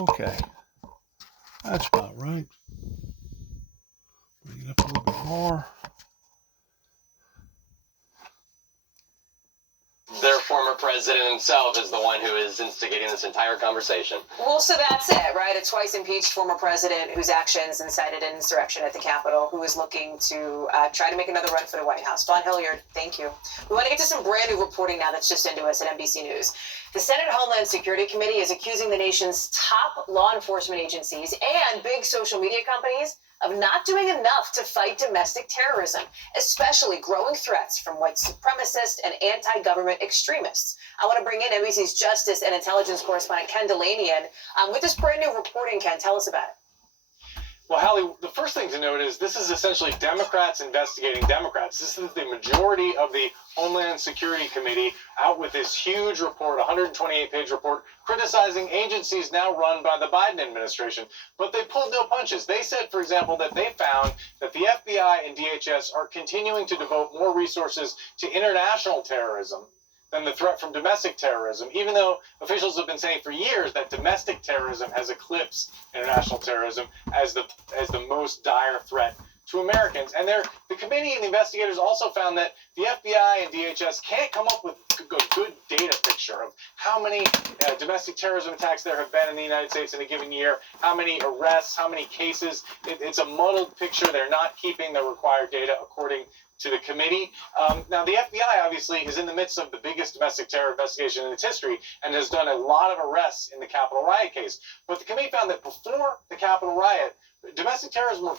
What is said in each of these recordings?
Okay, that's about right. Bring it up a little bit more. Their former president himself is the one who is instigating this entire conversation. Well, so that's it, right? A twice impeached former president whose actions incited an insurrection at the Capitol, who is looking to try to make another run for the White House. Vaughn Hilliard, thank you. We want to get to some brand new reporting now that's just into us at NBC News. The Senate Homeland Security Committee is accusing the nation's top law enforcement agencies and big social media companies of not doing enough to fight domestic terrorism, especially growing threats from white supremacist and anti-government extremists. I want to bring in NBC's Justice and Intelligence correspondent Ken Dilanian with this brand new reporting. Ken, tell us about it. Well, Hallie, the first thing to note is this is essentially Democrats investigating Democrats. This is the majority of the Homeland Security Committee out with this huge report, 128-page report, criticizing agencies now run by the Biden administration. But they pulled no punches. They said, for example, that they found that the FBI and DHS are continuing to devote more resources to international terrorism than the threat from domestic terrorism, even though officials have been saying for years that domestic terrorism has eclipsed international terrorism as the most dire threat to Americans. And the committee and the investigators also found that the FBI and DHS can't come up with a good data picture of how many domestic terrorism attacks there have been in the United States in a given year, how many arrests, how many cases. It's a muddled picture. They're not keeping the required data according to the committee. Now, the FBI obviously is in the midst of the biggest domestic terror investigation in its history and has done a lot of arrests in the Capitol riot case. But the committee found that before the Capitol riot, domestic terrorism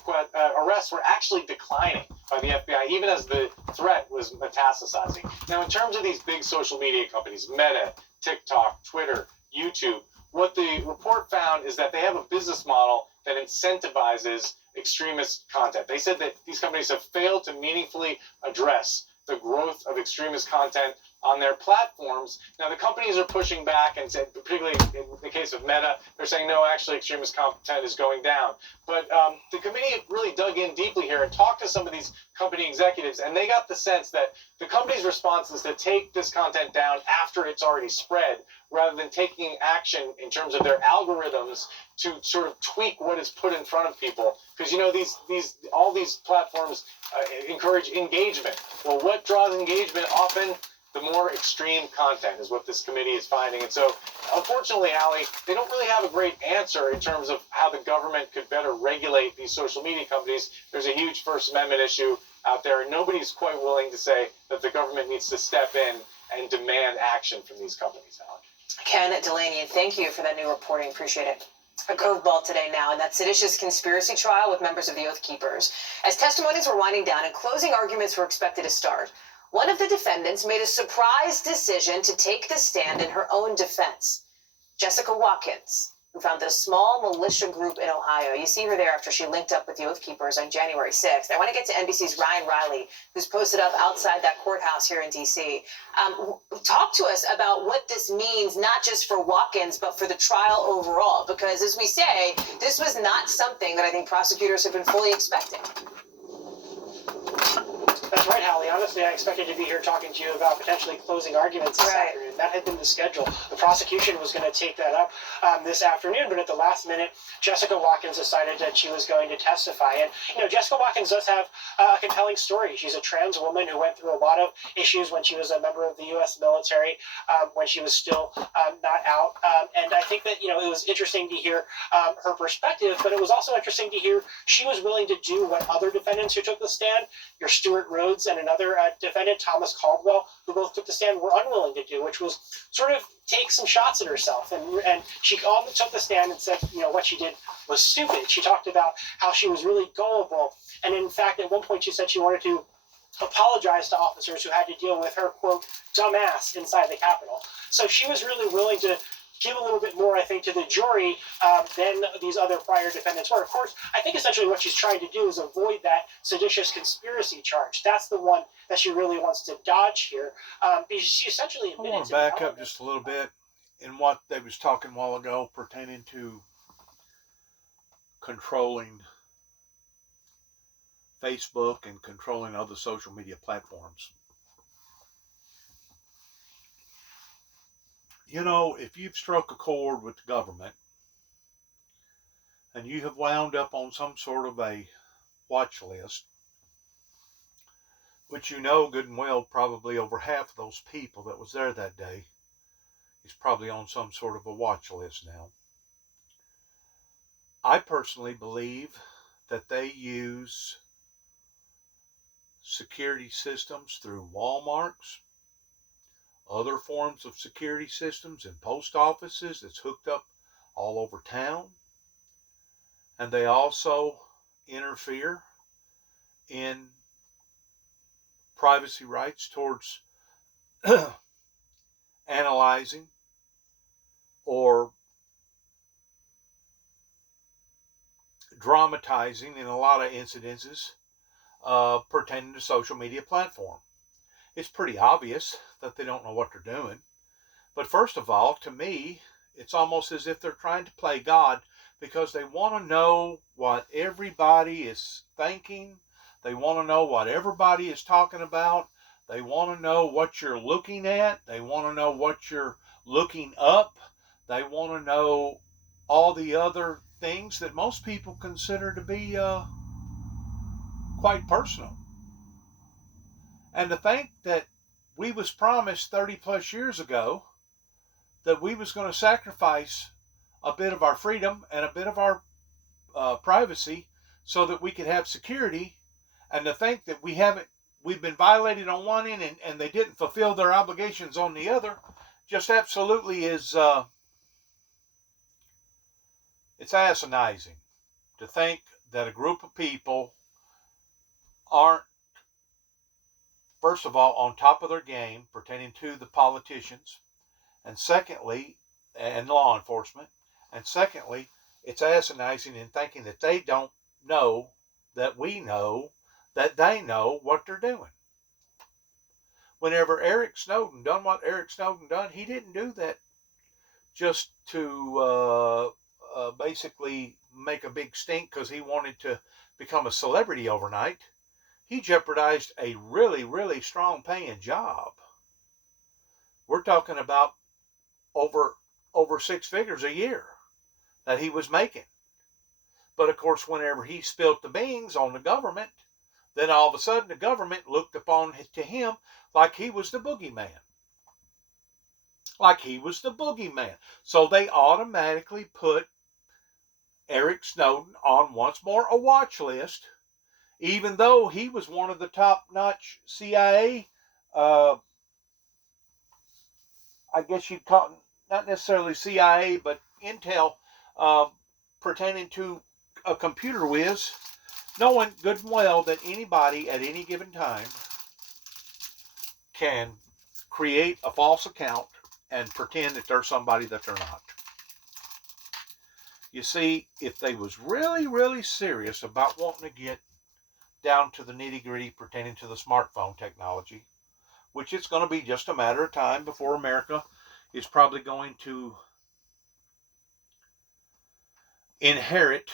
arrests were actually declining by the FBI, even as the threat was metastasizing. Now, in terms of these big social media companies, Meta, TikTok, Twitter, YouTube, what the report found is that they have a business model that incentivizes extremist content. They said that these companies have failed to meaningfully address the growth of extremist content on their platforms. Now, the companies are pushing back and said, particularly in the case of Meta, they're saying, no, actually, extremist content is going down. But the committee really dug in deeply here and talked to some of these company executives, and they got the sense that the company's response is to take this content down after it's already spread, rather than taking action in terms of their algorithms to sort of tweak what is put in front of people. Because, you know, all these platforms encourage engagement. Well, what draws engagement? Often the more extreme content is what this committee is finding. And so, unfortunately, Hallie, they don't really have a great answer in terms of how the government could better regulate these social media companies. There's a huge First Amendment issue out there, and nobody's quite willing to say that the government needs to step in and demand action from these companies, Hallie. Ken Dilanian, thank you for that new reporting. Appreciate it. A curveball today now in that seditious conspiracy trial with members of the Oath Keepers. As testimonies were winding down and closing arguments were expected to start, one of the defendants made a surprise decision to take the stand in her own defense. Jessica Watkins, who founded a small militia group in Ohio. You see her there after she linked up with the Oath Keepers on January 6th. I want to get to NBC's Ryan Riley, who's posted up outside that courthouse here in D.C. Talk to us about what this means, not just for Watkins, but for the trial overall. Because, as we say, this was not something that I think prosecutors have been fully expecting. That's right, Hallie. Honestly, I expected to be here talking to you about potentially closing arguments this afternoon. That had been the schedule. The prosecution was going to take that up this afternoon, but at the last minute, Jessica Watkins decided that she was going to testify. And, you know, Jessica Watkins does have a compelling story. She's a trans woman who went through a lot of issues when she was a member of the U.S. military, when she was still not out. And I think that, you know, it was interesting to hear her perspective, but it was also interesting to hear she was willing to do what other defendants who took the stand, your Stuart Rhodes and another defendant, Thomas Caldwell, who both took the stand, were unwilling to do, which was sort of take some shots at herself. And she took the stand and said, you know, what she did was stupid. She talked about how she was really gullible. And in fact, at one point she said she wanted to apologize to officers who had to deal with her, quote, dumbass inside the Capitol. So she was really willing to give a little bit more, I think, to the jury than these other prior defendants were. Of course, I think essentially what she's trying to do is avoid that seditious conspiracy charge. That's the one that she really wants to dodge here. Because she essentially admitted I want to back up just a little bit in what they was talking a while ago pertaining to controlling Facebook and controlling other social media platforms. You know, if you've struck a chord with the government, when you have wound up on some sort of a watch list, which you know good and well probably over half of those people that was there that day is probably on some sort of a watch list now. I personally believe that they use security systems through Walmarts, other forms of security systems in post offices that's hooked up all over town. And they also interfere in privacy rights towards analyzing or dramatizing in a lot of incidences pertaining to social media platform. It's pretty obvious that they don't know what they're doing. But first of all, to me, it's almost as if they're trying to play God because they want to know what everybody is thinking. They want to know what everybody is talking about. They want to know what you're looking at. They want to know what you're looking up. They want to know all the other things that most people consider to be quite personal. And to think that we was promised 30 plus years ago that we was going to sacrifice a bit of our freedom and a bit of our privacy so that we could have security, and to think that we've been violated on one end and they didn't fulfill their obligations on the other, just absolutely is, it's asinizing to think that a group of people aren't, first of all, on top of their game pertaining to the politicians, and secondly, and law enforcement, and secondly, it's asinizing in thinking that they don't know that we know that they know what they're doing. Whenever Eric Snowden done what Eric Snowden done, he didn't do that just to basically make a big stink because he wanted to become a celebrity overnight. He jeopardized a really, really strong paying job. We're talking about over 6 figures a year that he was making. But of course, whenever he spilt the beans on the government, then all of a sudden the government looked upon to him like he was the boogeyman. Like he was the boogeyman. So they automatically put Eric Snowden on once more a watch list, even though he was one of the top-notch CIA, I guess you'd call it, not necessarily CIA, but intel pertaining to a computer whiz, knowing good and well that anybody at any given time can create a false account and pretend that they're somebody that they're not. You see, if they was really, really serious about wanting to get down to the nitty-gritty pertaining to the smartphone technology, which it's going to be just a matter of time before America is probably going to inherit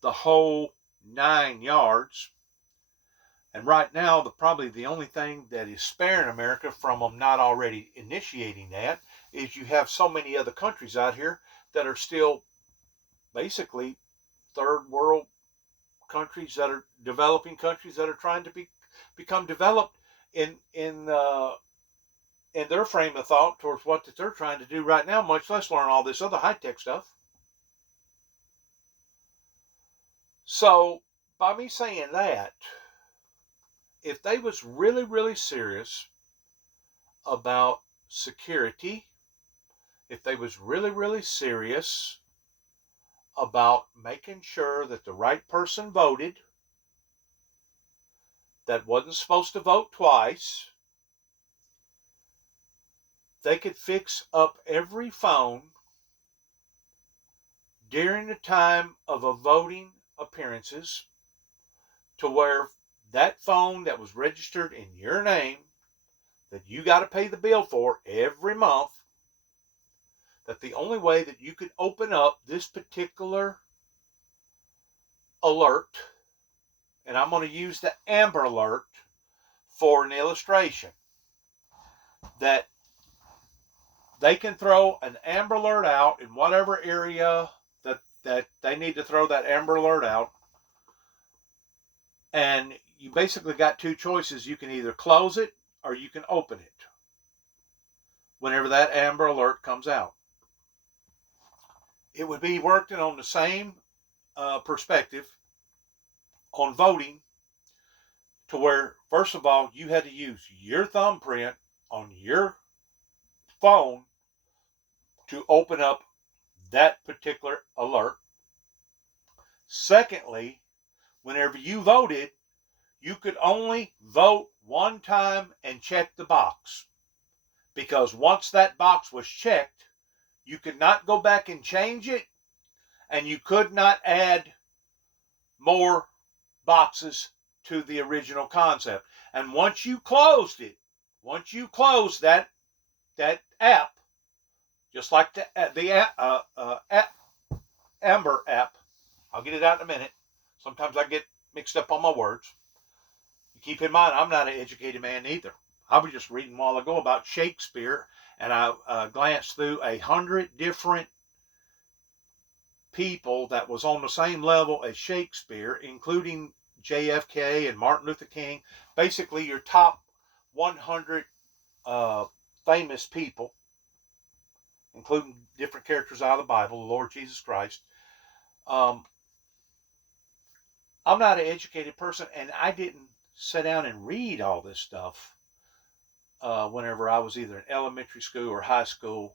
the whole 9 yards. And right now, probably the only thing that is sparing America from them not already initiating that is you have so many other countries out here that are still basically third world countries, that are developing countries that are trying to become developed in their frame of thought towards what that they're trying to do right now, much less learn all this other high-tech stuff. So by me saying that, if they was really, really serious about security, if they was really, really serious about making sure that the right person voted, that wasn't supposed to vote twice, they could fix up every phone during the time of a voting appearances to where that phone that was registered in your name, that you got to pay the bill for every month, that the only way that you could open up this particular alert, and I'm going to use the Amber Alert for an illustration, that they can throw an Amber Alert out in whatever area that that they need to throw that Amber Alert out. And you basically got two choices. You can either close it or you can open it whenever that Amber Alert comes out. It would be working on the same perspective on voting, to where, first of all, you had to use your thumbprint on your phone to open up that particular alert. Secondly, whenever you voted, you could only vote one time and check the box. Because once that box was checked, you could not go back and change it, and you could not add more boxes to the original concept. And once you closed it, once you closed that app, just like the Amber app, I'll get it out in a minute. Sometimes I get mixed up on my words. Keep in mind, I'm not an educated man either. I was just reading a while ago about Shakespeare, and I glanced through 100 different people that was on the same level as Shakespeare, including JFK and Martin Luther King. Basically, your top 100 famous people, including different characters out of the Bible, the Lord Jesus Christ. I'm not an educated person, and I didn't sit down and read all this stuff whenever I was either in elementary school or high school.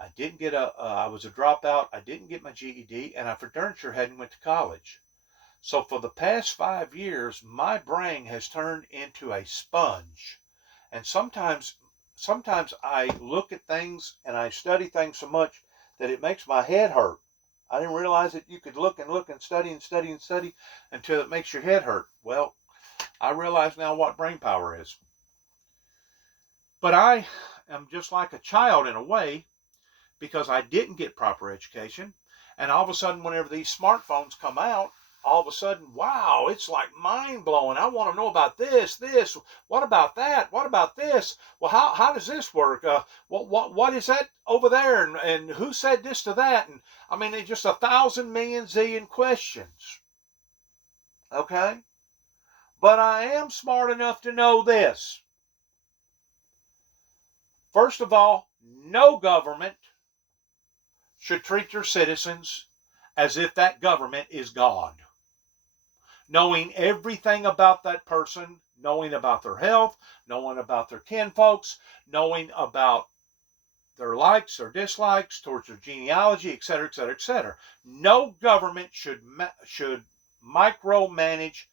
I didn't get I was a dropout. I didn't get my GED, and I for darn sure hadn't went to college. So for the past 5 years, my brain has turned into a sponge. And sometimes I look at things and I study things so much that it makes my head hurt. I didn't realize that you could look and study and study and study until it makes your head hurt. Well, I realize now what brain power is. But I am just like a child in a way, because I didn't get proper education. And all of a sudden, whenever these smartphones come out, all of a sudden, wow, it's like mind-blowing. I want to know about this. What about that? What about this? Well, how does this work? What is that over there? And who said this to that? And I mean, it's just 1,000 million zillion questions. Okay? But I am smart enough to know this. First of all, no government should treat their citizens as if that government is God. Knowing everything about that person, knowing about their health, knowing about their kinfolks, knowing about their likes or dislikes towards their genealogy, etc., etc., etc. No government should micromanage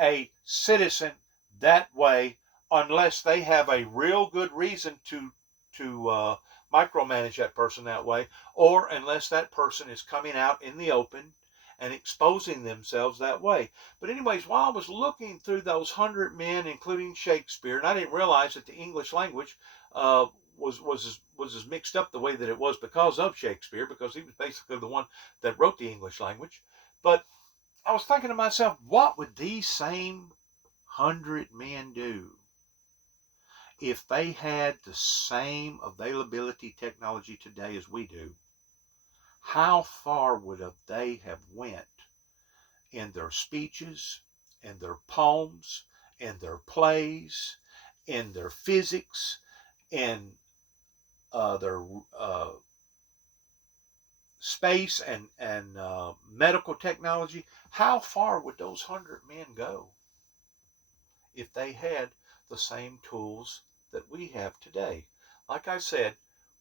a citizen that way unless they have a real good reason to micromanage that person that way, or unless that person is coming out in the open and exposing themselves that way. But anyways, while I was looking through those 100 men, including Shakespeare, and I didn't realize that the English language was as mixed up the way that it was because of Shakespeare, because he was basically the one that wrote the English language. But I was thinking to myself, what would these same 100 men do if they had the same availability technology today as we do? How far would they have went in their speeches, in their poems, in their plays, in their physics, in their space and medical technology? How far would those 100 men go if they had the same tools that we have today? Like I said,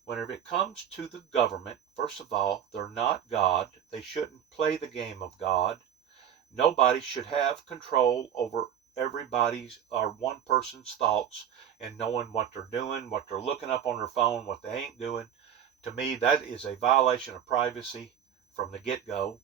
whenever it comes to the government, first of all, they're not God. They shouldn't play the game of God. Nobody should have control over everybody's or one person's thoughts and knowing what they're doing, what they're looking up on their phone, what they ain't doing. To me, that is a violation of privacy from the get-go.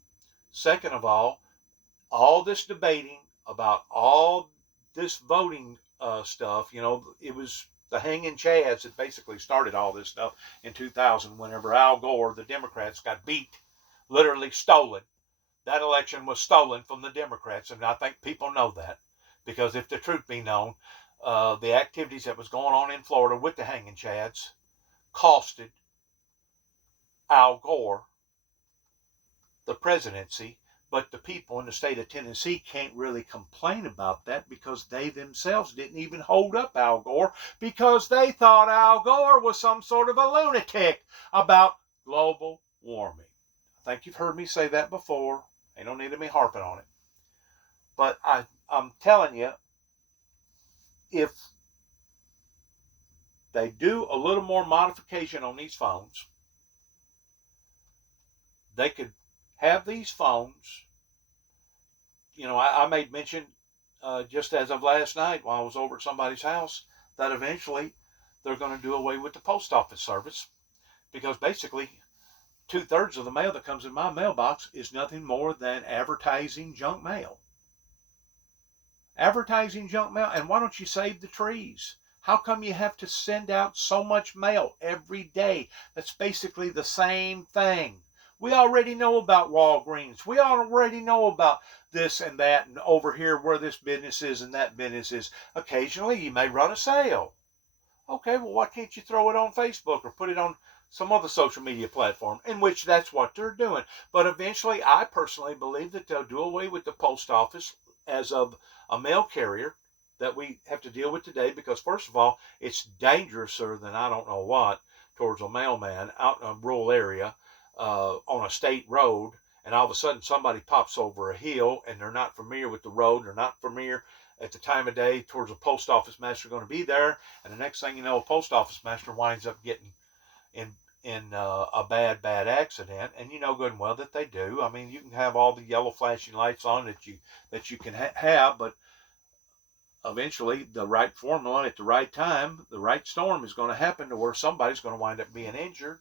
Second of all this debating about all this voting stuff, it was the hanging chads that basically started all this stuff in 2000 whenever Al Gore, the Democrats, got beat, literally stolen. That election was stolen from the Democrats, and I think people know that, because if the truth be known, the activities that was going on in Florida with the hanging chads costed Al Gore the presidency, but the people in the state of Tennessee can't really complain about that because they themselves didn't even hold up Al Gore because they thought Al Gore was some sort of a lunatic about global warming. I think you've heard me say that before. Ain't no need of me harping on it. But I'm telling you, if they do a little more modification on these phones, they could have these phones. You know, I made mention just as of last night while I was over at somebody's house that eventually they're going to do away with the post office service because basically 2/3 of the mail that comes in my mailbox is nothing more than advertising junk mail. Advertising junk mail. And why don't you save the trees? How come you have to send out so much mail every day? That's basically the same thing. We already know about Walgreens. We already know about this and that and over here where this business is and that business is. Occasionally you may run a sale. Okay, well, why can't you throw it on Facebook or put it on some other social media platform in which that's what they're doing? But eventually, I personally believe that they'll do away with the post office as of a mail carrier that we have to deal with today because, first of all, it's dangerouser than I don't know what towards a mailman out in a rural area on a state road, and all of a sudden somebody pops over a hill and they're not familiar with the road, they're not familiar at the time of day towards a post office master going to be there, and the next thing you know, a post office master winds up getting in a bad accident, and you know good and well that they do. I mean, you can have all the yellow flashing lights on that you can have, but eventually the right formula at the right time, the right storm is going to happen to where somebody's going to wind up being injured.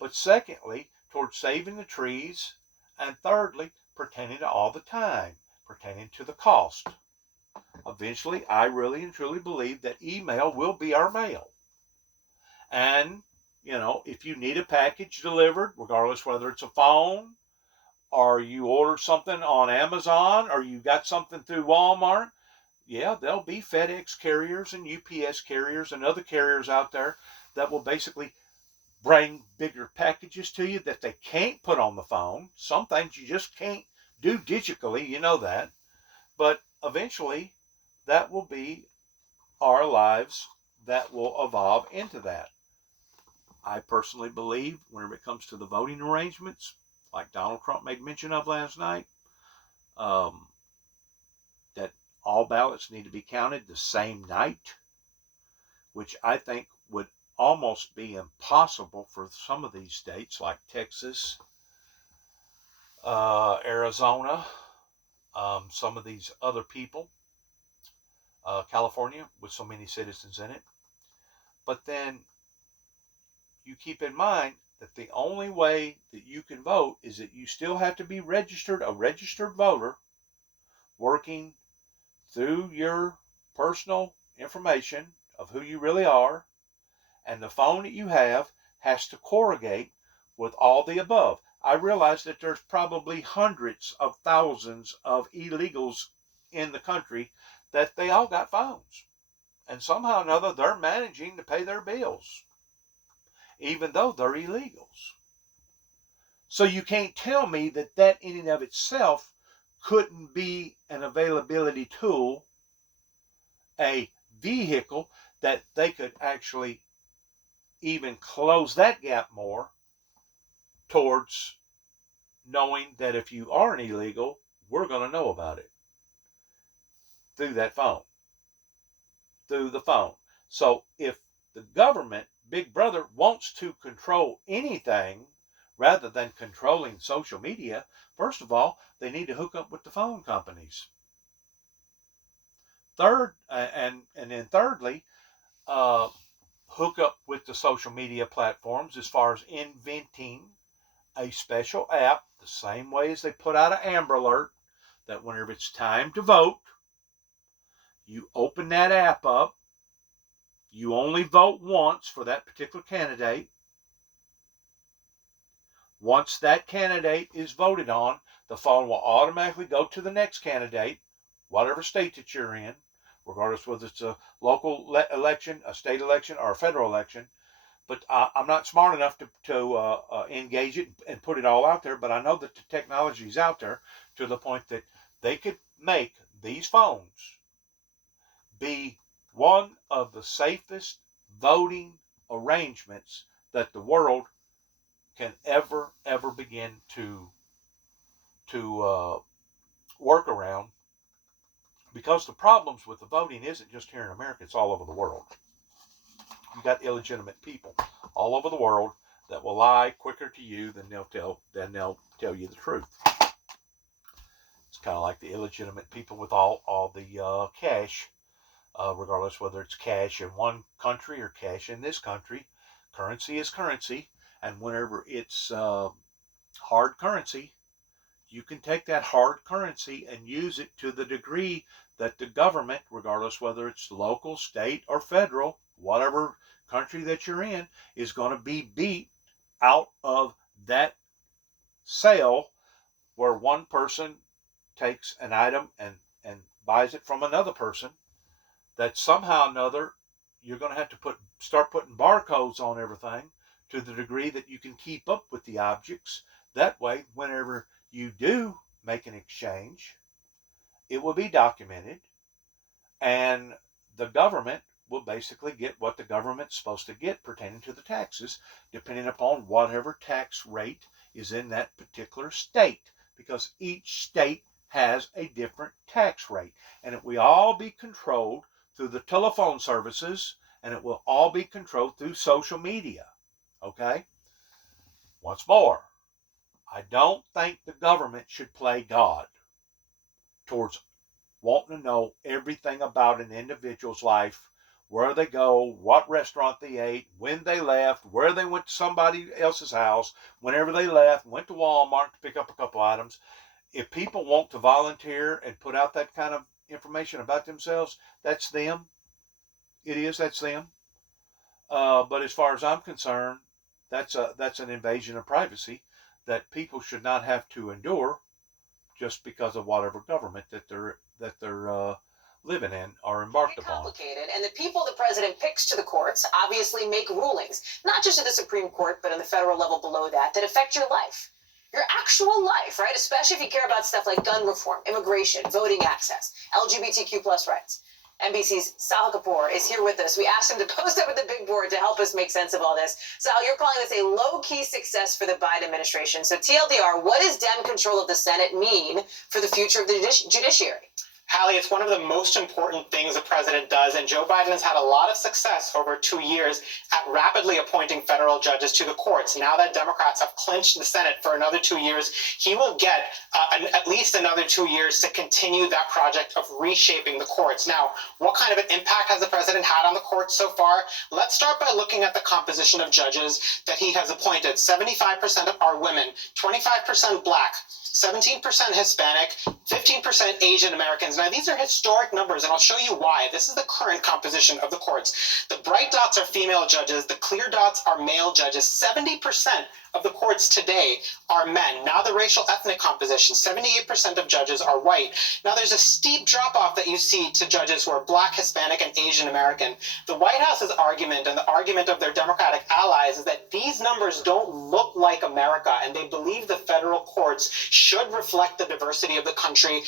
But secondly, towards saving the trees, and thirdly, pertaining to all the time, pertaining to the cost. Eventually, I really and truly believe that email will be our mail. And, you know, if you need a package delivered, regardless whether it's a phone, or you ordered something on Amazon, or you got something through Walmart, yeah, there'll be FedEx carriers and UPS carriers and other carriers out there that will basically bring bigger packages to you that they can't put on the phone. Some things you just can't do digitally, you know that. But eventually, that will be our lives that will evolve into that. I personally believe whenever it comes to the voting arrangements, like Donald Trump made mention of last night, that all ballots need to be counted the same night, which I think would almost be impossible for some of these states like Texas, Arizona, some of these other people, California with so many citizens in it. But then you keep in mind that the only way that you can vote is that you still have to be a registered voter, working through your personal information of who you really are, and the phone that you have has to correlate with all the above. I realize that there's probably hundreds of thousands of illegals in the country that they all got phones. And somehow or another, they're managing to pay their bills, even though they're illegals. So you can't tell me that that in and of itself couldn't be an availability tool, a vehicle that they could actually even close that gap more towards knowing that if you are an illegal, we're going to know about it through that phone, through the phone. So if the government, Big Brother, wants to control anything rather than controlling social media, first of all, they need to hook up with the phone companies. Thirdly, hook up with the social media platforms as far as inventing a special app, the same way as they put out an Amber Alert, that whenever it's time to vote, you open that app up, you only vote once for that particular candidate. Once that candidate is voted on, the phone will automatically go to the next candidate, whatever state that you're in, regardless whether it's a local election, a state election, or a federal election. But I'm not smart enough to engage it and put it all out there. But I know that the technology is out there to the point that they could make these phones be one of the safest voting arrangements that the world can ever begin to work around. Because the problems with the voting isn't just here in America; it's all over the world. You got illegitimate people all over the world that will lie quicker to you than they'll tell you the truth. It's kind of like the illegitimate people with all the cash, regardless whether it's cash in one country or cash in this country. Currency is currency, and whenever it's hard currency, you can take that hard currency and use it to the degree that the government, regardless whether it's local, state, or federal, whatever country that you're in, is going to be beat out of that sale where one person takes an item and buys it from another person, that somehow or another you're going to have to start putting barcodes on everything to the degree that you can keep up with the objects. That way, whenever you do make an exchange, it will be documented, and the government will basically get what the government's supposed to get pertaining to the taxes, depending upon whatever tax rate is in that particular state, because each state has a different tax rate, and it will all be controlled through the telephone services, and it will all be controlled through social media. Okay? Once more, I don't think the government should play God towards wanting to know everything about an individual's life, where they go, what restaurant they ate, when they left, where they went to somebody else's house, whenever they left, went to Walmart to pick up a couple items. If people want to volunteer and put out that kind of information about themselves, that's them. That's them. But as far as I'm concerned, that's an invasion of privacy that people should not have to endure just because of whatever government that they're living in or embarked upon. Complicated, and the people the president picks to the courts obviously make rulings, not just at the Supreme Court, but on the federal level below that affect your life. Your actual life, right? Especially if you care about stuff like gun reform, immigration, voting access, LGBTQ plus rights. NBC's Sal Kapoor is here with us. We asked him to post up at the big board to help us make sense of all this. Sal, you're calling this a low-key success for the Biden administration. So TLDR, what does Dem control of the Senate mean for the future of the judiciary? Hallie, it's one of the most important things the president does, and Joe Biden has had a lot of success over 2 years at rapidly appointing federal judges to the courts. Now that Democrats have clinched the Senate for another 2 years, he will get at least another 2 years to continue that project of reshaping the courts. Now, what kind of an impact has the president had on the courts so far? Let's start by looking at the composition of judges that he has appointed. 75% are women, 25% black, 17% Hispanic, 15% Asian Americans. Now, these are historic numbers, and I'll show you why. This is the current composition of the courts. The bright dots are female judges. The clear dots are male judges. 70% of the courts today are men. Now the racial ethnic composition, 78% of judges are white. Now there's a steep drop-off that you see to judges who are black, Hispanic, and Asian American. The White House's argument and the argument of their Democratic allies is that these numbers don't look like America, and they believe the federal courts should reflect the diversity of the country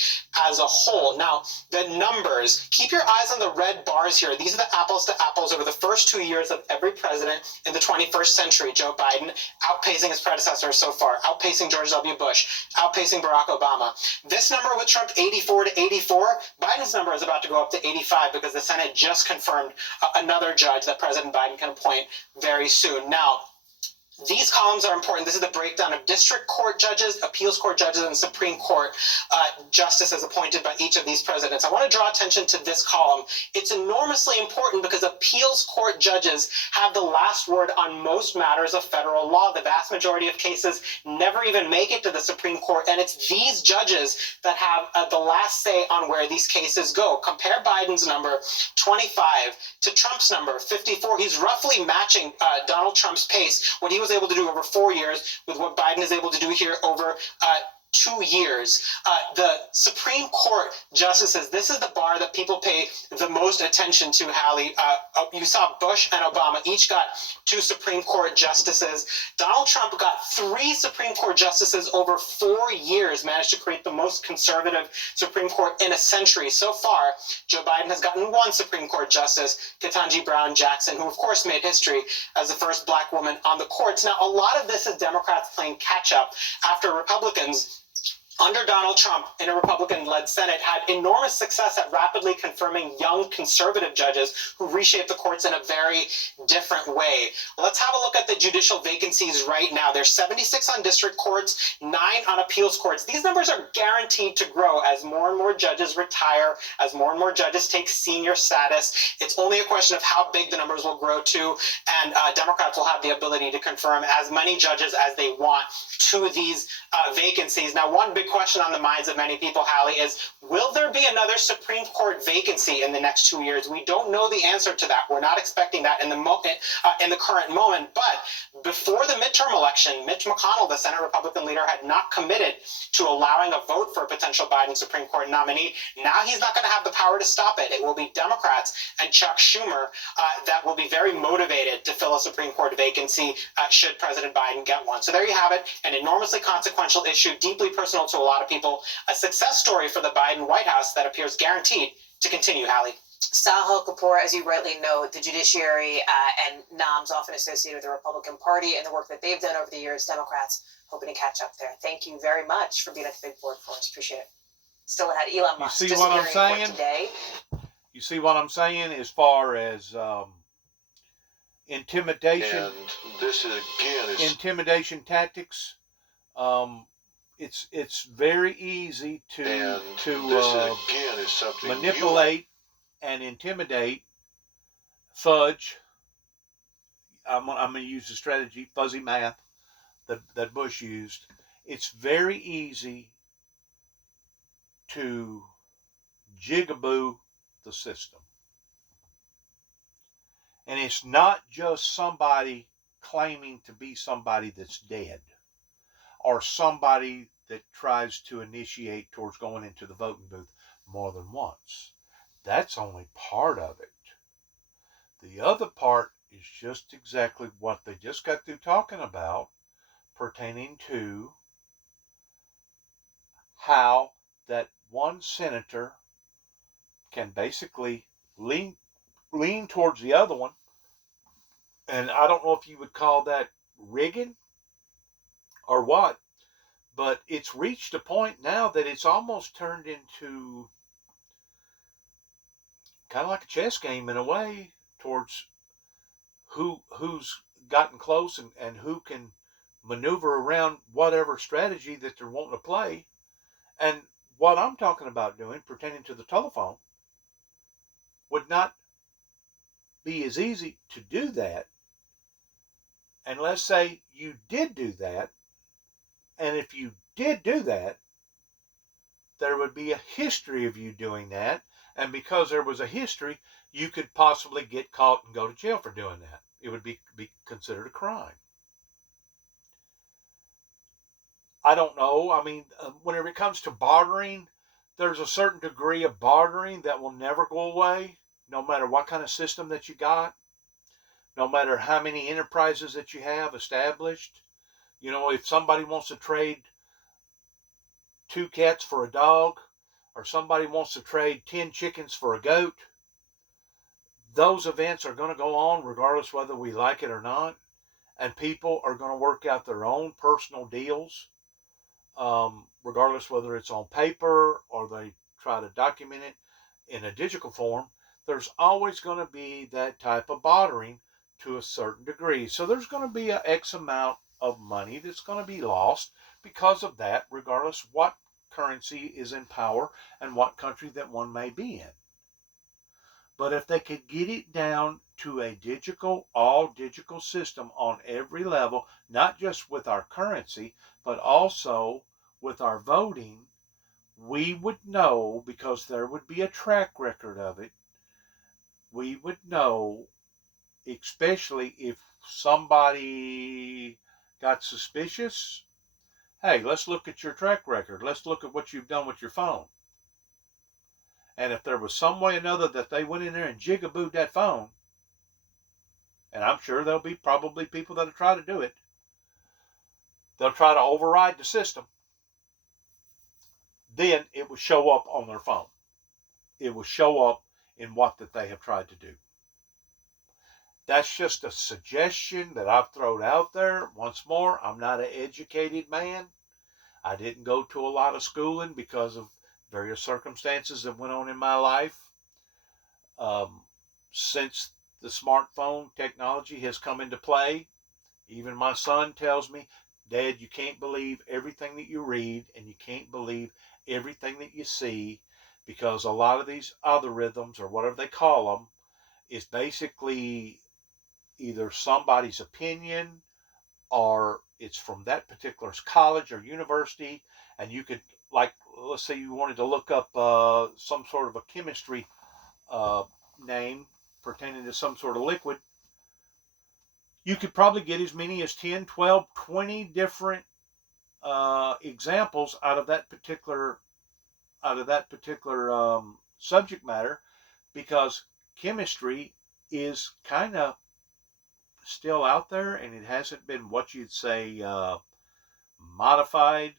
as a whole. Now, the numbers, keep your eyes on the red bars here. These are the apples to apples over the first 2 years of every president in the 21st century. Joe Biden outpacing his predecessors so far, outpacing George W. Bush, outpacing Barack Obama. This number with Trump, 84 to 84, Biden's number is about to go up to 85 because the Senate just confirmed another judge that President Biden can appoint very soon. Now, these columns are important. This is the breakdown of district court judges, appeals court judges, and Supreme Court justices appointed by each of these presidents. I want to draw attention to this column. It's enormously important because appeals court judges have the last word on most matters of federal law. The vast majority of cases never even make it to the Supreme Court, and it's these judges that have the last say on where these cases go. Compare Biden's number, 25, to Trump's number, 54. He's roughly matching Donald Trump's pace, what he was able to do over 4 years with what Biden is able to do here over 2 years, the Supreme Court justices, this is the bar that people pay the most attention to, Hallie. You saw Bush and Obama each got 2 Supreme Court justices. Donald Trump got 3 Supreme Court justices over 4 years, managed to create the most conservative Supreme Court in a century. So far, Joe Biden has gotten 1 Supreme Court justice, Ketanji Brown Jackson, who of course made history as the first black woman on the courts. Now, a lot of this is Democrats playing catch up after Republicans under Donald Trump in a Republican-led Senate had enormous success at rapidly confirming young conservative judges who reshape the courts in a very different way. Let's have a look at the judicial vacancies right now. There's 76 on district courts, 9 on appeals courts. These numbers are guaranteed to grow as more and more judges retire, as more and more judges take senior status. It's only a question of how big the numbers will grow to, and Democrats will have the ability to confirm as many judges as they want to these vacancies. Now, one big question on the minds of many people, Hallie, is will there be another Supreme Court vacancy in the next 2 years? We don't know the answer to that. We're not expecting that in the current moment. But before the midterm election, Mitch McConnell, the Senate Republican leader, had not committed to allowing a vote for a potential Biden Supreme Court nominee. Now he's not going to have the power to stop it. It will be Democrats and Chuck Schumer that will be very motivated to fill a Supreme Court vacancy should President Biden get one. So there you have it, an enormously consequential issue, deeply personal to a lot of people, a success story for the Biden White House that appears guaranteed to continue, Hallie. Sahil Kapoor, as you rightly note, the judiciary and NOMs often associated with the Republican Party and the work that they've done over the years, Democrats hoping to catch up there. Thank you very much for being at the big board for us. Appreciate it. Still ahead, Elon Musk. You see what I'm saying? Today. You see what I'm saying as far as intimidation? And this is intimidation tactics. It's very easy to manipulate and intimidate, fudge. I'm going to use the strategy, fuzzy math, that Bush used. It's very easy to jigaboo the system. And it's not just somebody claiming to be somebody that's dead, or somebody that tries to initiate towards going into the voting booth more than once. That's only part of it. The other part is just exactly what they just got through talking about, pertaining to how that one senator can basically lean towards the other one. And I don't know if you would call that rigging or what, but it's reached a point now that it's almost turned into kind of like a chess game in a way, towards who's gotten close and who can maneuver around whatever strategy that they're wanting to play. And what I'm talking about doing pertaining to the telephone would not be as easy to do that. And let's say you did do that, and if you did do that, there would be a history of you doing that. And because there was a history, you could possibly get caught and go to jail for doing that. It would be considered a crime. I don't know. I mean, whenever it comes to bartering, there's a certain degree of bartering that will never go away, no matter what kind of system that you got, no matter how many enterprises that you have established. You know, if somebody wants to trade 2 cats for a dog, or somebody wants to trade 10 chickens for a goat, those events are going to go on regardless whether we like it or not. And people are going to work out their own personal deals, regardless whether it's on paper or they try to document it in a digital form. There's always going to be that type of bartering to a certain degree. So there's going to be an X amount of money that's going to be lost because of that, regardless what currency is in power and what country that one may be in. But if they could get it down to a all digital system on every level, not just with our currency, but also with our voting, we would know, because there would be a track record of it. We would know, especially if somebody got suspicious. hey, let's look at your track record. Let's look at what you've done with your phone. And if there was some way or another that they went in there and jigabooed that phone, and I'm sure there'll be probably people that'll try to do it, they'll try to override the system, then it will show up on their phone. It will show up in what that they have tried to do. That's just a suggestion that I've thrown out there. Once more, I'm not an educated man. I didn't go to a lot of schooling because of various circumstances that went on in my life. Since the smartphone technology has come into play, even my son tells me, Dad, you can't believe everything that you read, and you can't believe everything that you see, because a lot of these algorithms, or whatever they call them, is basically either somebody's opinion, or it's from that particular college or university. And you could, like, let's say you wanted to look up some sort of a chemistry name pertaining to some sort of liquid, you could probably get as many as 10, 12, 20 different examples out of that particular subject matter, because chemistry is kind of still out there, and it hasn't been what you'd say modified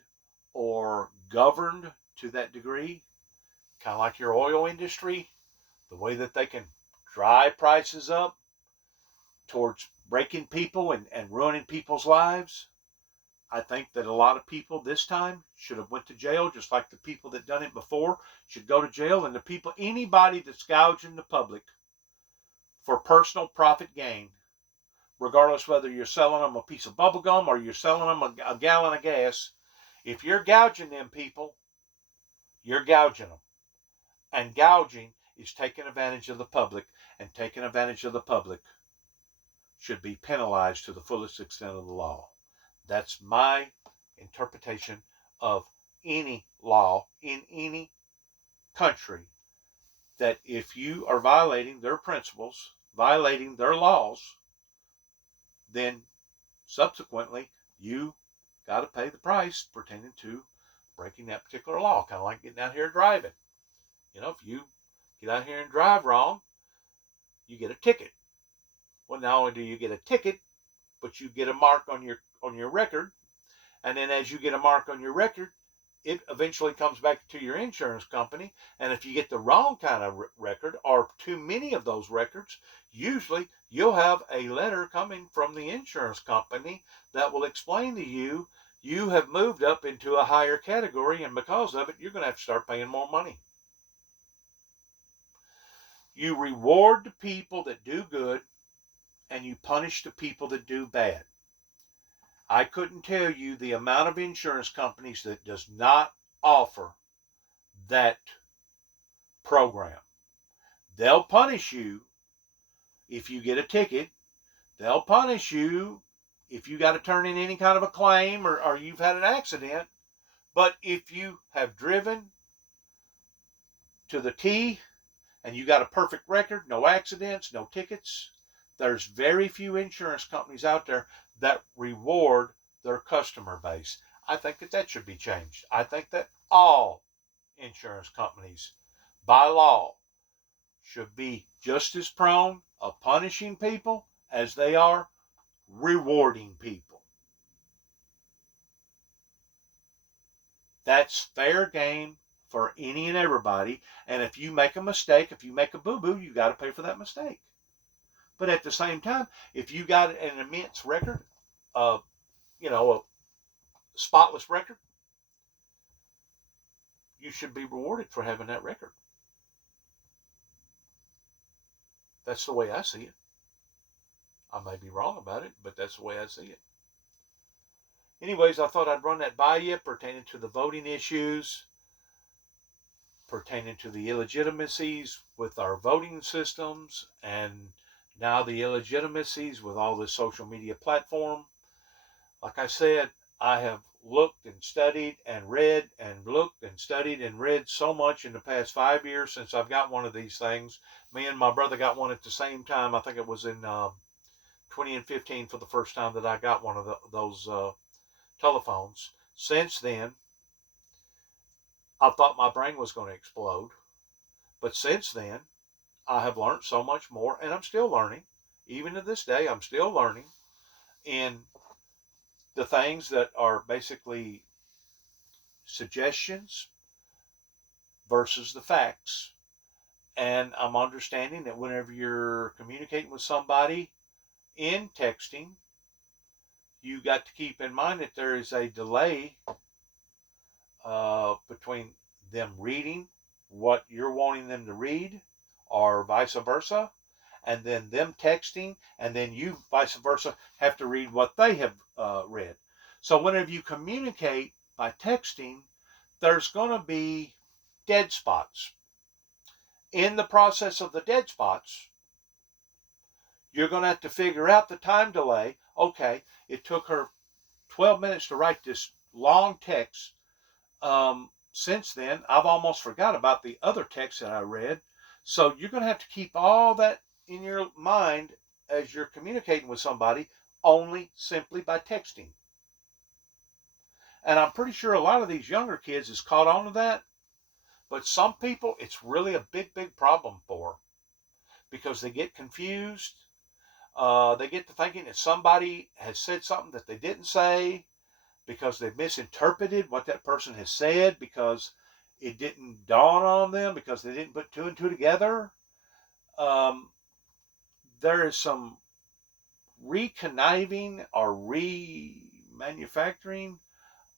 or governed to that degree. Kind of like your oil industry, the way that they can drive prices up towards breaking people and ruining people's lives. I think that a lot of people this time should have went to jail, just like the people that done it before should go to jail. And the people, anybody that's gouging the public for personal profit gain, regardless whether you're selling them a piece of bubble gum or you're selling them a gallon of gas, if you're gouging them people, you're gouging them. And gouging is taking advantage of the public, and taking advantage of the public should be penalized to the fullest extent of the law. That's my interpretation of any law in any country, that if you are violating their principles, violating their laws, then subsequently you got to pay the price pertaining to breaking that particular law. Kind of like getting out here driving. You know, if you get out here and drive wrong, you get a ticket. Well, not only do you get a ticket, but you get a mark on your record. And then as you get a mark on your record, it eventually comes back to your insurance company. And if you get the wrong kind of record, or too many of those records, usually you'll have a letter coming from the insurance company that will explain to you, you have moved up into a higher category, and because of it, you're going to have to start paying more money. You reward the people that do good, and you punish the people that do bad. I couldn't tell you the amount of insurance companies that does not offer that program. They'll punish you if you get a ticket. They'll punish you if you got to turn in any kind of a claim, or you've had an accident. But if you have driven to the T and you got a perfect record, no accidents, no tickets, there's very few insurance companies out there that reward their customer base. I think that should be changed. I think that all insurance companies, by law, should be just as prone of punishing people as they are rewarding people. That's fair game for any and everybody. And if you make a mistake, if you make a boo-boo, you got to pay for that mistake. But at the same time, if you got an immense record, a spotless record, you should be rewarded for having that record. That's the way I see it. I may be wrong about it, but that's the way I see it. Anyways, I thought I'd run that by you pertaining to the voting issues, pertaining to the illegitimacies with our voting systems, and now the illegitimacies with all this social media platform. Like I said, I have looked and studied and read and looked and studied and read so much in the past 5 years since I've got one of these things. Me and my brother got one at the same time. I think it was in 2015 for the first time that I got one of those telephones. Since then, I thought my brain was going to explode. But since then, I have learned so much more, and I'm still learning. Even to this day, I'm still learning in the things that are basically suggestions versus the facts. And I'm understanding that whenever you're communicating with somebody in texting, you got to keep in mind that there is a delay between them reading what you're wanting them to read, or vice versa, and then them texting, and then you, vice versa, have to read what they have read. So whenever you communicate by texting, there's going to be dead spots. In the process of the dead spots, you're going to have to figure out the time delay. Okay, it took her 12 minutes to write this long text. Since then, I've almost forgot about the other text that I read. So you're going to have to keep all that in your mind as you're communicating with somebody, only simply by texting. And I'm pretty sure a lot of these younger kids has caught on to that. But some people, it's really a big, big problem for, because they get confused. They get to thinking that somebody has said something that they didn't say, because they've misinterpreted what that person has said, because it didn't dawn on them, because they didn't put two and two together. There is some reconniving or remanufacturing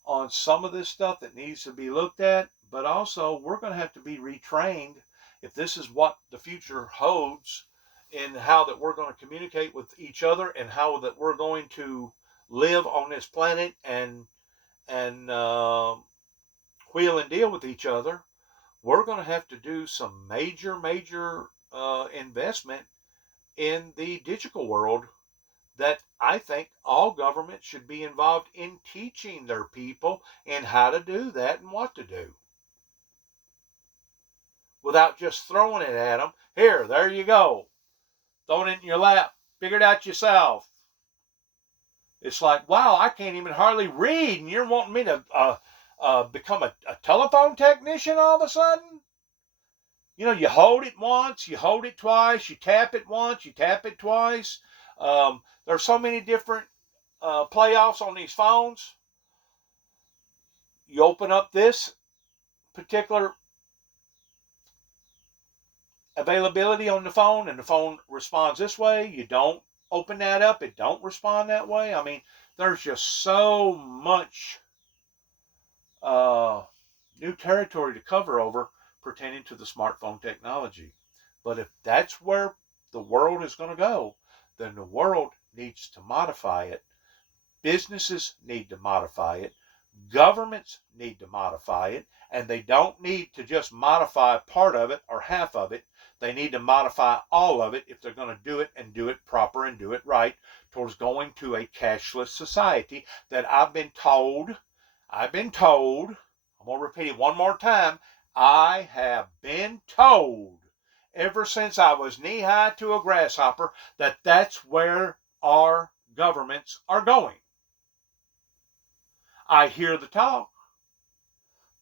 on some of this stuff that needs to be looked at, but also we're going to have to be retrained if this is what the future holds, in how that we're going to communicate with each other, and how that we're going to live on this planet and wheel and deal with each other. We're going to have to do some major investment in the digital world, that I think all government should be involved in teaching their people and how to do that and what to do, without just throwing it at them. Here, there you go. Throw it in your lap. Figure it out yourself. It's like, wow, I can't even hardly read, and you're wanting me to become a telephone technician all of a sudden? You know, you hold it once, you hold it twice, you tap it once, you tap it twice. There's so many different playoffs on these phones. You open up this particular availability on the phone, and the phone responds this way. You don't open that up, it don't respond that way. I mean, there's just so much new territory to cover over pertaining to the smartphone technology. But if that's where the world is going to go, then the world needs to modify it. Businesses need to modify it. Governments need to modify it. And they don't need to just modify part of it or half of it. They need to modify all of it if they're going to do it, and do it proper and do it right, towards going to a cashless society that I've been told, I'm going to repeat it one more time, I have been told ever since I was knee-high to a grasshopper that that's where our governments are going. I hear the talk,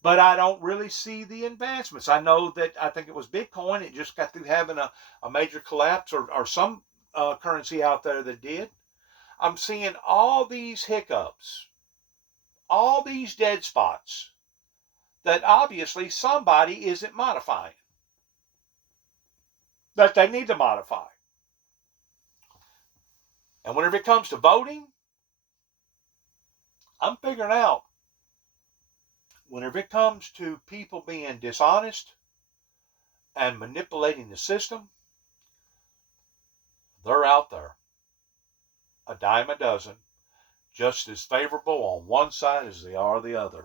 but I don't really see the advancements. I know that, I think it was Bitcoin, it just got through having a major collapse, or some currency out there that did. I'm seeing all these hiccups, all these dead spots, that obviously somebody isn't modifying, that they need to modify. And whenever it comes to voting, I'm figuring out, whenever it comes to people being dishonest and manipulating the system, they're out there, a dime a dozen, just as favorable on one side as they are the other.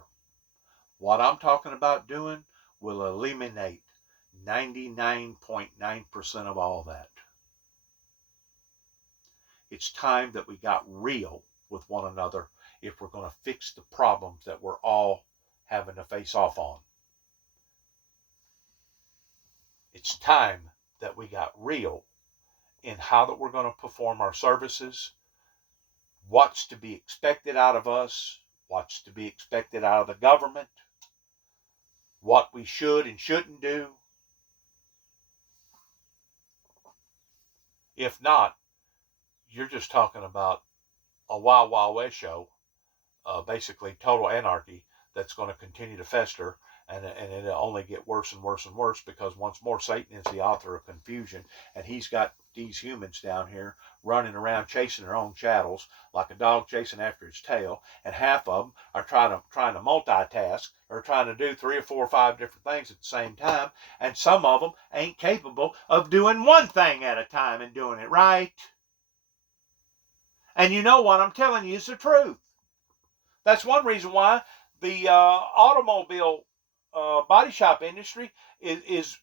What I'm talking about doing will eliminate 99.9% of all that. It's time that we got real with one another if we're going to fix the problems that we're all having to face off on. It's time that we got real in how that we're going to perform our services, what's to be expected out of us, what's to be expected out of the government, what we should and shouldn't do. If not, you're just talking about a Wild Wild West show, basically total anarchy that's going to continue to fester, and it'll only get worse and worse and worse, because once more Satan is the author of confusion, and he's got these humans down here running around chasing their own chattels like a dog chasing after its tail, and half of them are trying to multitask, or trying to do 3 or 4 or 5 different things at the same time, and some of them ain't capable of doing one thing at a time and doing it right. And you know what I'm telling you is the truth. That's one reason why the automobile body shop industry is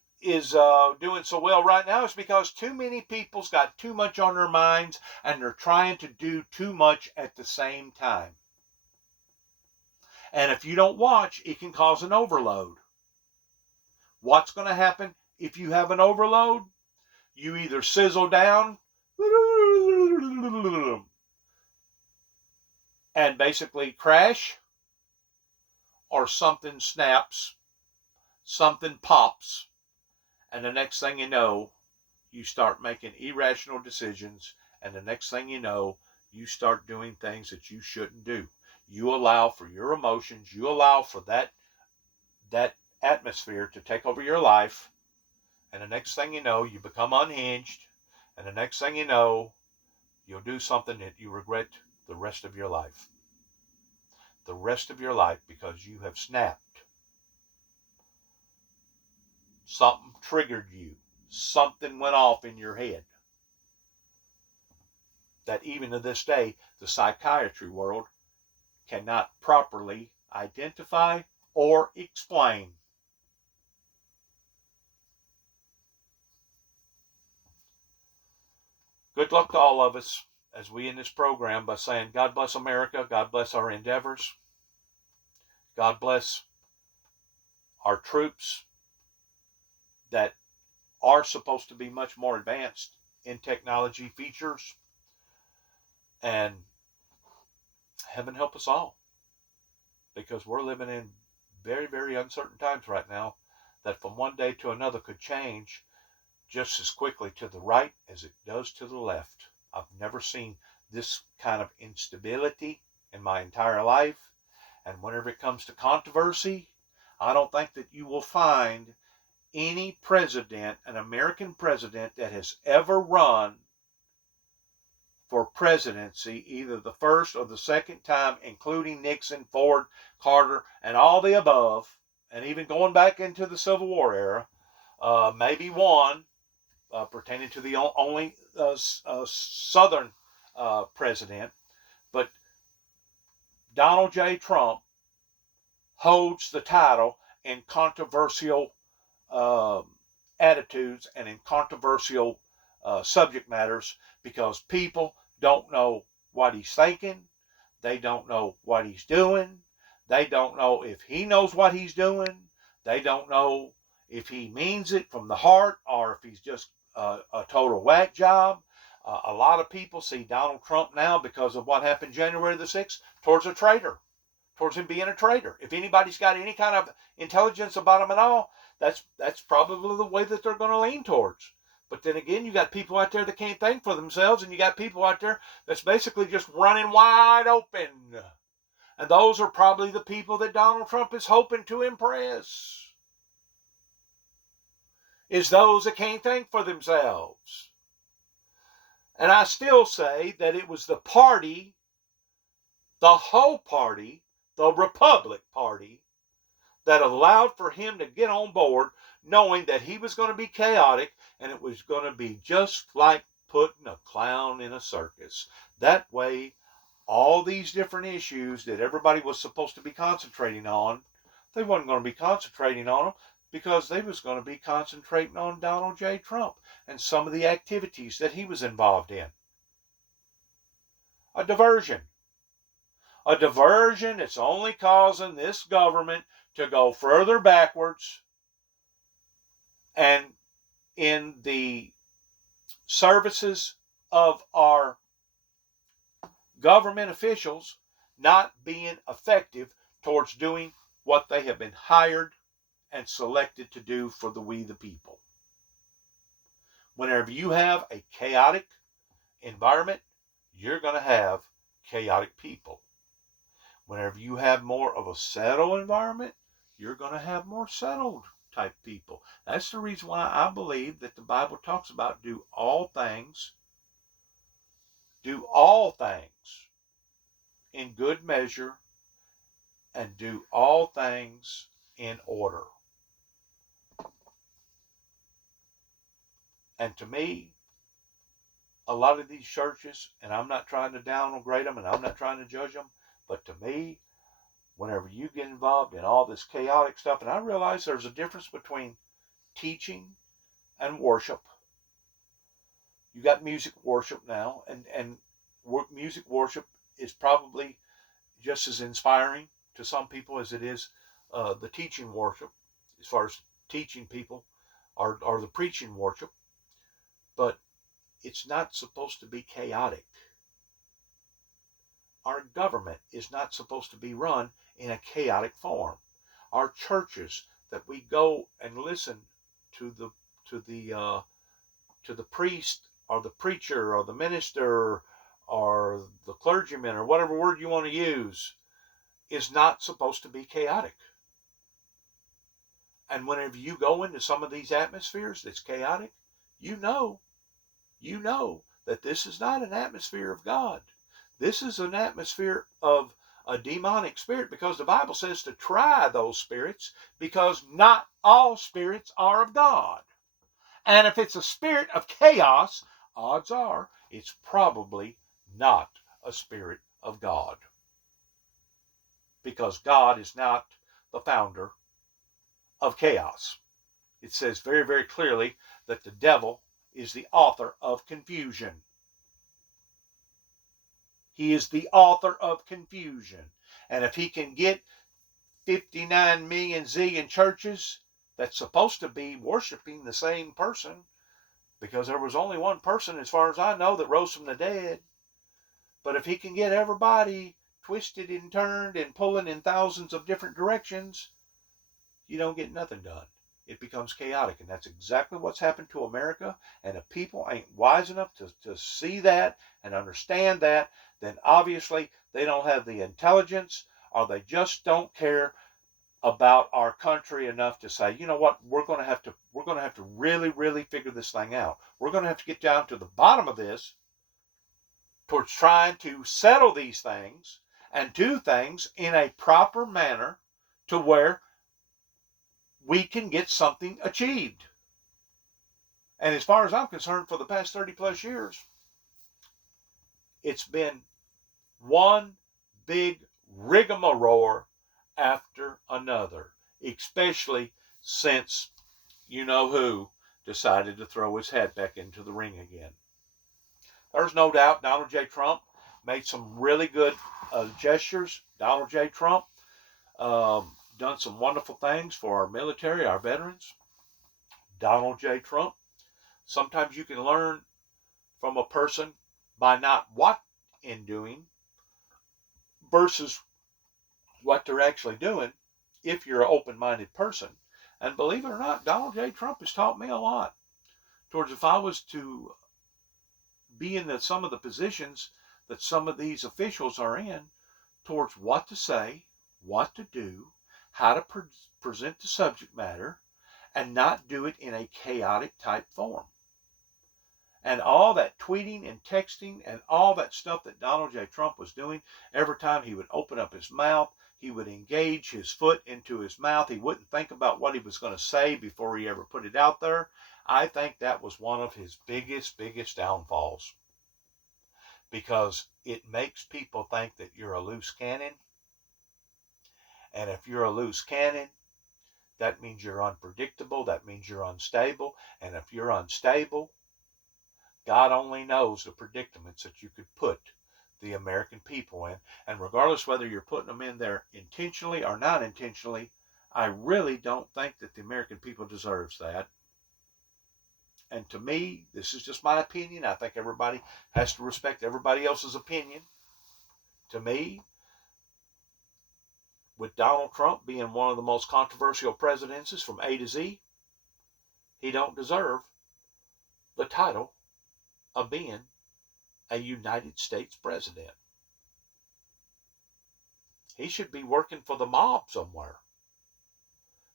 doing so well right now, is because too many people's got too much on their minds, and they're trying to do too much at the same time. And if you don't watch, it can cause an overload. What's going to happen if you have an overload? You either sizzle down and basically crash, or something snaps, something pops, and the next thing you know, you start making irrational decisions, and the next thing you know, you start doing things that you shouldn't do. You allow for your emotions, you allow for that atmosphere to take over your life, and the next thing you know, you become unhinged, and the next thing you know, you'll do something that you regret the rest of your life. The rest of your life, because you have snapped. Something triggered you. Something went off in your head. That even to this day, the psychiatry world cannot properly identify or explain. Good luck to all of us as we end this program by saying, God bless America, God bless our endeavors, God bless our troops that are supposed to be much more advanced in technology features, and heaven help us all, because we're living in very, very uncertain times right now that from one day to another could change just as quickly to the right as it does to the left. I've never seen this kind of instability in my entire life, and whenever it comes to controversy, I don't think that you will find any president, an American president, that has ever run for presidency, either the first or the second time, including Nixon, Ford, Carter, and all the above, and even going back into the Civil War era, maybe one pertaining to the only Southern president, but Donald J. Trump holds the title in controversial attitudes and in controversial subject matters, because people don't know what he's thinking, they don't know what he's doing, they don't know if he knows what he's doing, they don't know if he means it from the heart or if he's just a total whack job. A lot of people see Donald Trump now, because of what happened January the 6th, towards a traitor, towards him being a traitor. If anybody's got any kind of intelligence about him at all, that's probably the way that they're going to lean towards. But then again, you got people out there that can't think for themselves, and you got people out there that's basically just running wide open. And those are probably the people that Donald Trump is hoping to impress, is those that can't think for themselves. And I still say that it was the party, the whole party, the Republic Party, that allowed for him to get on board, knowing that he was going to be chaotic, and it was going to be just like putting a clown in a circus. That way, all these different issues that everybody was supposed to be concentrating on, they wasn't going to be concentrating on them, because they was going to be concentrating on Donald J. Trump and some of the activities that he was involved in. A diversion. A diversion that's only causing this government to go further backwards, and in the services of our government officials, not being effective towards doing what they have been hired and selected to do for we the people. Whenever you have a chaotic environment, you're going to have chaotic people. Whenever you have more of a settled environment, you're going to have more settled type people. That's the reason why I believe that the Bible talks about do all things in good measure, and do all things in order. And to me, a lot of these churches, and I'm not trying to downgrade them and I'm not trying to judge them, but to me, whenever you get involved in all this chaotic stuff, and I realize there's a difference between teaching and worship. You got music worship now, and music worship is probably just as inspiring to some people as it is the teaching worship, as far as teaching people or the preaching worship. But it's not supposed to be chaotic. Our government is not supposed to be run in a chaotic form. Our churches that we go and listen to the priest or the preacher or the minister or the clergyman or whatever word you want to use is not supposed to be chaotic. And whenever you go into some of these atmospheres that's chaotic, you know that this is not an atmosphere of God. This is an atmosphere of a demonic spirit, because the Bible says to try those spirits, because not all spirits are of God. And if it's a spirit of chaos, odds are it's probably not a spirit of God, because God is not the founder of chaos. It says very, very clearly that the devil is the author of confusion. He is the author of confusion. And if he can get 59 million zillion churches that's supposed to be worshiping the same person, because there was only one person, as far as I know, that rose from the dead. But if he can get everybody twisted and turned and pulling in thousands of different directions, you don't get nothing done. It becomes chaotic. And that's exactly what's happened to America. And if people ain't wise enough to see that and understand that, then obviously they don't have the intelligence, or they just don't care about our country enough to say, you know what, we're going to have to really, really figure this thing out. We're going to have to get down to the bottom of this towards trying to settle these things and do things in a proper manner to where we can get something achieved. And as far as I'm concerned, for the past 30 plus years, it's been one big rigmarole after another, especially since you know who decided to throw his hat back into the ring again. There's no doubt Donald J. Trump made some really good gestures. Donald J. Trump done some wonderful things for our military, our veterans. Donald J. Trump. Sometimes you can learn from a person by not what in doing versus what they're actually doing, if you're an open-minded person. And believe it or not, Donald J. Trump has taught me a lot towards, if I was to be in some of the positions that some of these officials are in, towards what to say, what to do, how to present the subject matter, and not do it in a chaotic type form. And all that tweeting and texting and all that stuff that Donald J. Trump was doing, every time he would open up his mouth, he would engage his foot into his mouth. He wouldn't think about what he was going to say before he ever put it out there. I think that was one of his biggest downfalls, because it makes people think that you're a loose cannon. And if you're a loose cannon, that means you're unpredictable. That means you're unstable. And if you're unstable, God only knows the predicaments that you could put the American people in. And regardless whether you're putting them in there intentionally or not intentionally, I really don't think that the American people deserves that. And to me, this is just my opinion. I think everybody has to respect everybody else's opinion. To me, with Donald Trump being one of the most controversial presidencies from A to Z, he don't deserve the title of being a United States president. He should be working for the mob somewhere.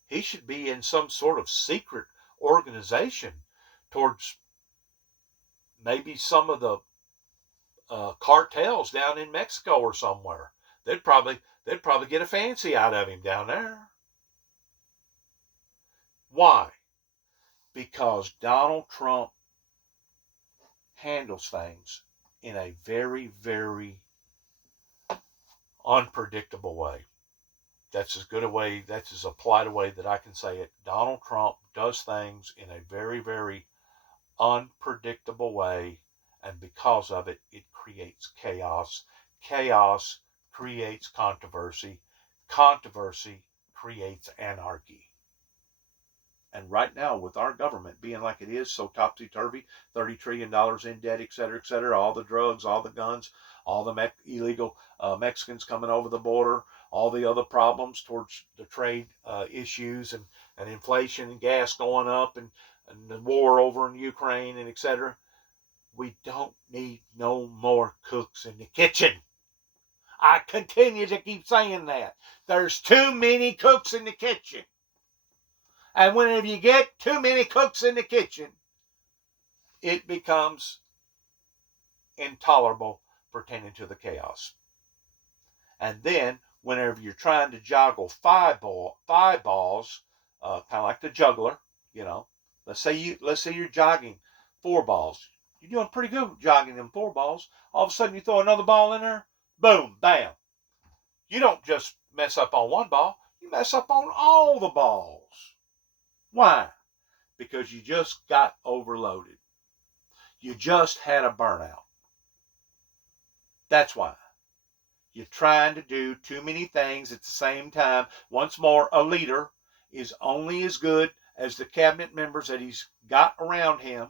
He should be in some sort of secret organization towards maybe some of the cartels down in Mexico or somewhere. They'd probably get a fancy out of him down there. Why? Because Donald Trump handles things in a very, very unpredictable way. That's as good a way, that's as applied a way that I can say it. Donald Trump does things in a very, very unpredictable way, and because of it, it creates chaos. Chaos creates controversy. Controversy creates anarchy. And right now, with our government being like it is, so topsy-turvy, $30 trillion in debt, et cetera, all the drugs, all the guns, all the illegal Mexicans coming over the border, all the other problems towards the trade issues and inflation and gas going up and the war over in Ukraine and et cetera. We don't need no more cooks in the kitchen. I continue to keep saying that. There's too many cooks in the kitchen. And whenever you get too many cooks in the kitchen, it becomes intolerable pertaining to the chaos. And then, whenever you're trying to juggle five balls, kind of like the juggler, you know, let's say you're jogging 4 balls. You're doing pretty good jogging them 4 balls. All of a sudden, you throw another ball in there. Boom, bam. You don't just mess up on 1 ball. You mess up on all the balls. Why? Because you just got overloaded. You just had a burnout. That's why. You're trying to do too many things at the same time. Once more, a leader is only as good as the cabinet members that he's got around him.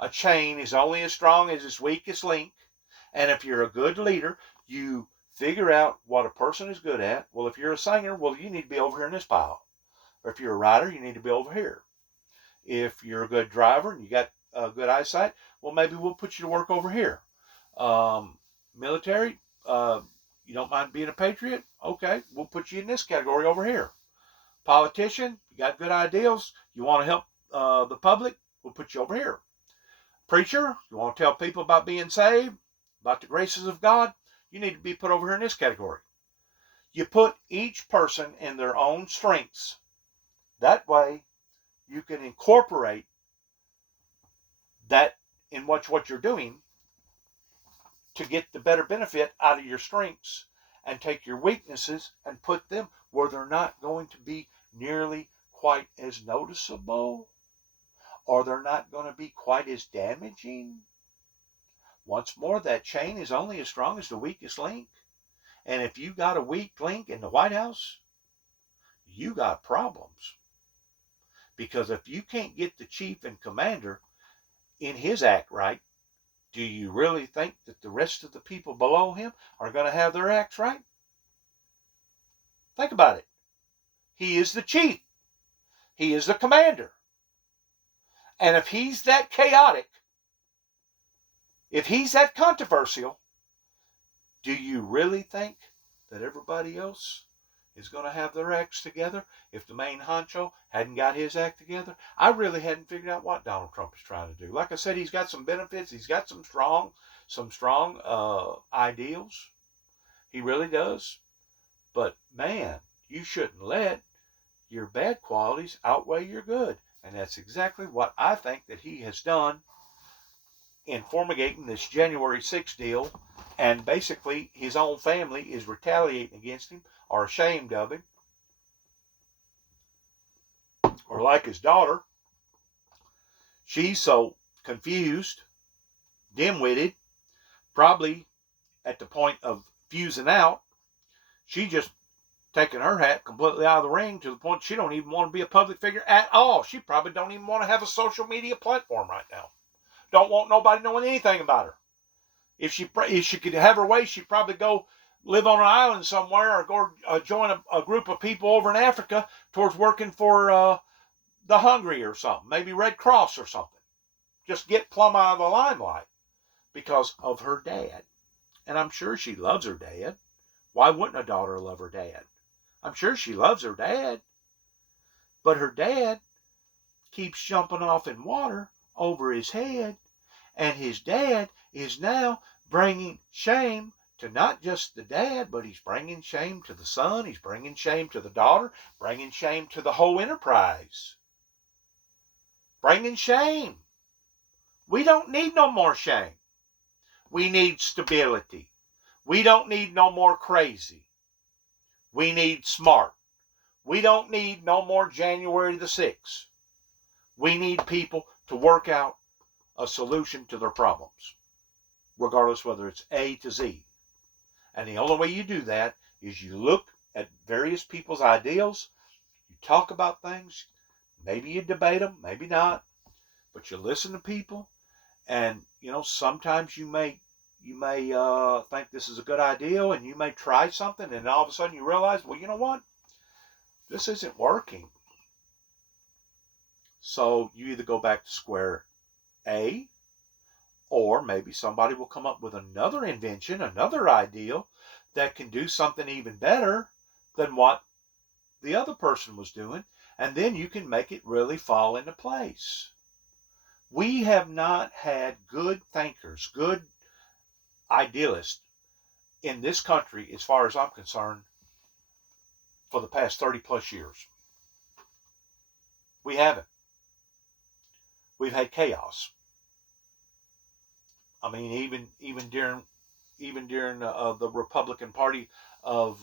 A chain is only as strong as its weakest link. And if you're a good leader, you figure out what a person is good at. Well, if you're a singer, well, you need to be over here in this pile. Or if you're a writer, you need to be over here. If you're a good driver and you got good eyesight, well, maybe we'll put you to work over here. Military, you don't mind being a patriot? Okay, we'll put you in this category over here. Politician, you got good ideals, you want to help the public, we'll put you over here. Preacher, you want to tell people about being saved, about the graces of God, you need to be put over here in this category. You put each person in their own strengths. That way, you can incorporate that in what you're doing to get the better benefit out of your strengths and take your weaknesses and put them where they're not going to be nearly quite as noticeable, or they're not going to be quite as damaging. Once more, that chain is only as strong as the weakest link. And if you got a weak link in the White House, you got problems. Because if you can't get the chief and commander in his act right, do you really think that the rest of the people below him are going to have their acts right? Think about it. He is the chief. He is the commander. And if he's that chaotic, if he's that controversial, do you really think that everybody else is going to have their acts together if the main honcho hadn't got his act together? I really hadn't figured out what Donald Trump is trying to do. Like I said, he's got some benefits. He's got some strong ideals. He really does. But man, you shouldn't let your bad qualities outweigh your good. And that's exactly what I think that he has done in formigating this January 6th deal. And basically, his own family is retaliating against him, or ashamed of him. Or like his daughter, she's so confused, dim-witted, probably at the point of fusing out. She just taking her hat completely out of the ring to the point she don't even want to be a public figure at all. She probably don't even want to have a social media platform right now. Don't want nobody knowing anything about her. If she could have her way, she'd probably go live on an island somewhere or go join a group of people over in Africa towards working for the Hungry or something, maybe Red Cross or something. Just get plumb out of the limelight because of her dad. And I'm sure she loves her dad. Why wouldn't a daughter love her dad? I'm sure she loves her dad. But her dad keeps jumping off in water over his head. And his dad is now bringing shame to not just the dad, but he's bringing shame to the son. He's bringing shame to the daughter, bringing shame to the whole enterprise. Bringing shame. We don't need no more shame. We need stability. We don't need no more crazy. We need smart. We don't need no more January the 6th. We need people to work out a solution to their problems, regardless whether it's A to Z. And the only way you do that is you look at various people's ideals, you talk about things, maybe you debate them, maybe not, but you listen to people, and sometimes you may think this is a good idea, and you may try something, and all of a sudden you realize, well, you know what? This isn't working. So you either go back to square A, or maybe somebody will come up with another invention, another ideal that can do something even better than what the other person was doing, and then you can make it really fall into place. We have not had good thinkers, good idealists in this country, as far as I'm concerned, for the past 30 plus years. We haven't. We've had chaos. I mean, even during the Republican Party of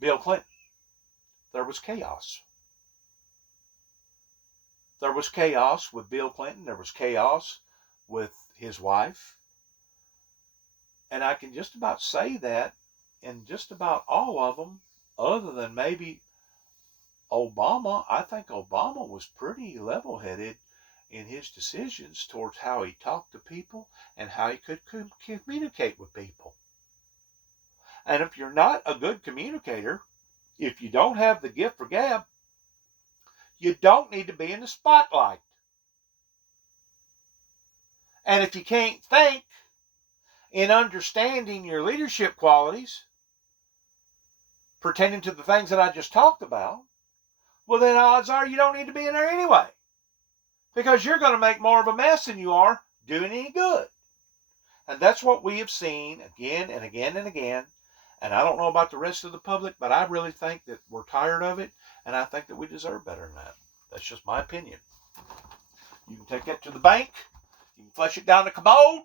Bill Clinton, there was chaos. There was chaos with Bill Clinton. There was chaos with his wife. And I can just about say that in just about all of them, other than maybe Obama. I think Obama was pretty level-headed in his decisions towards how he talked to people and how he could communicate with people. And if you're not a good communicator, if you don't have the gift for gab, you don't need to be in the spotlight. And if you can't think in understanding your leadership qualities, pertaining to the things that I just talked about, well, then odds are you don't need to be in there anyway. Because you're going to make more of a mess than you are doing any good. And that's what we have seen again and again and again. And I don't know about the rest of the public, but I really think that we're tired of it. And I think that we deserve better than that. That's just my opinion. You can take that to the bank. You can flush it down the commode.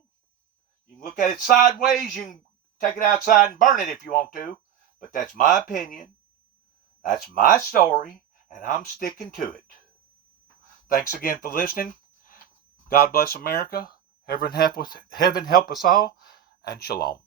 You can look at it sideways. You can take it outside and burn it if you want to. But that's my opinion. That's my story. And I'm sticking to it. Thanks again for listening. God bless America. Heaven help us all. And shalom.